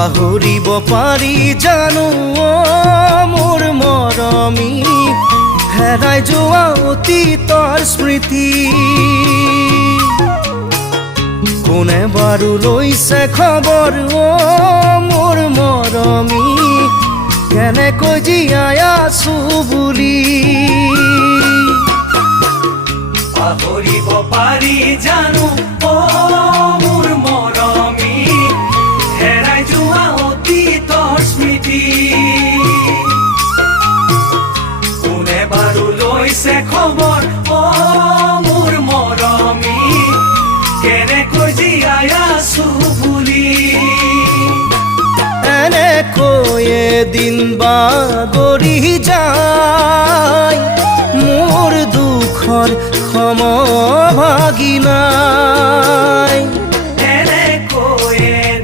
পাহৰিব পাৰি জানো মোৰ মৰমী হেৰাই যোৱা অতীতৰ স্মৃতি কোনে বাৰু লৈছে খবৰ মোৰ মৰমী কেনেকৈ জীয়াই আছো বুলি পাহৰিব পাৰি জানো মোৰ মৰমী হেৰাই যোৱা অতীতৰ স্মৃতি কোনে বাৰু লৈছে খবৰ মোৰ মৰমী কেনেকৈ জীয়াই আছো বুলি এনেকৈ এদিন বাগৰি যায় মোৰ দুখৰ সমভাগিনা